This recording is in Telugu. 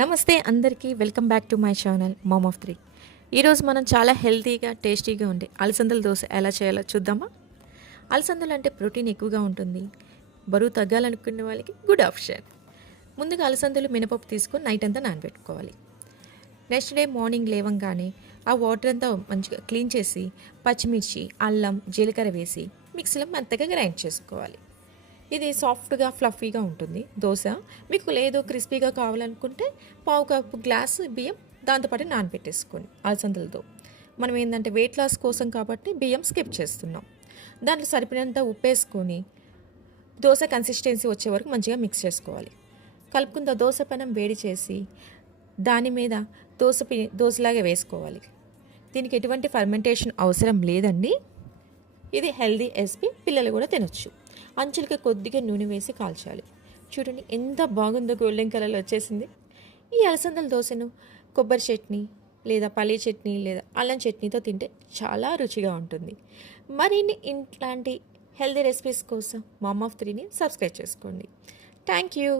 నమస్తే అందరికీ welcome back to my channel mom of 3. ఈరోజు మనం చాలా హెల్తీగా టేస్టీగా ఉండే అలసందల దోశ ఎలా చేయాలో చూద్దామా. అలసందలు అంటే ప్రోటీన్ ఎక్కువగా ఉంటుంది, బరువు తగ్గాలనుకునే వాళ్ళకి గుడ్ ఆప్షన్. ముందుగా అలసందలు మినపప్పు తీసుకొని నైట్ అంతా నానబెట్టుకోవాలి. నెక్స్ట్ డే మార్నింగ్ లేవంగానే ఆ వాటర్ అంతా మంచిగా క్లీన్ చేసి పచ్చిమిర్చి, అల్లం, జీలకర్ర వేసి మిక్సీలో మెత్తగా గ్రైండ్ చేసుకోవాలి. ఇది సాఫ్ట్గా ఫ్లఫీగా ఉంటుంది దోశ. మీకు లేదు క్రిస్పీగా కావాలనుకుంటే పావు కప్పు గ్లాసు బియ్యం దాంతోపాటు నానబెట్టేసుకోండి. అలసందలతో మనం ఏంటంటే వెయిట్ లాస్ కోసం కాబట్టి బియ్యం స్కిప్ చేస్తున్నాం. దాంట్లో సరిపడినంత ఉప్పు వేసుకొని దోశ కన్సిస్టెన్సీ వచ్చే వరకు మంచిగా మిక్స్ చేసుకోవాలి. కలుపుకున్న దోశ పెనం వేడి చేసి దాని మీద దోశలాగా వేసుకోవాలి. దీనికి ఎటువంటి ఫర్మెంటేషన్ అవసరం లేదండి. ఇది హెల్దీ రెసిపీ, పిల్లలు కూడా తినొచ్చు. అంచులకి కొద్దిగా నూనె వేసి కాల్చాలి. చూడండి ఎంత బాగుందో, గోల్డెన్ కలర్లో వచ్చేసింది. ఈ అలసందల దోశను కొబ్బరి చట్నీ లేదా పల్లీ చట్నీ లేదా అల్లం చట్నీతో తింటే చాలా రుచిగా ఉంటుంది. మరిన్ని ఇట్లాంటి హెల్దీ రెసిపీస్ కోసం మామ్ ఆఫ్ 3ని సబ్స్క్రైబ్ చేసుకోండి. Thank you.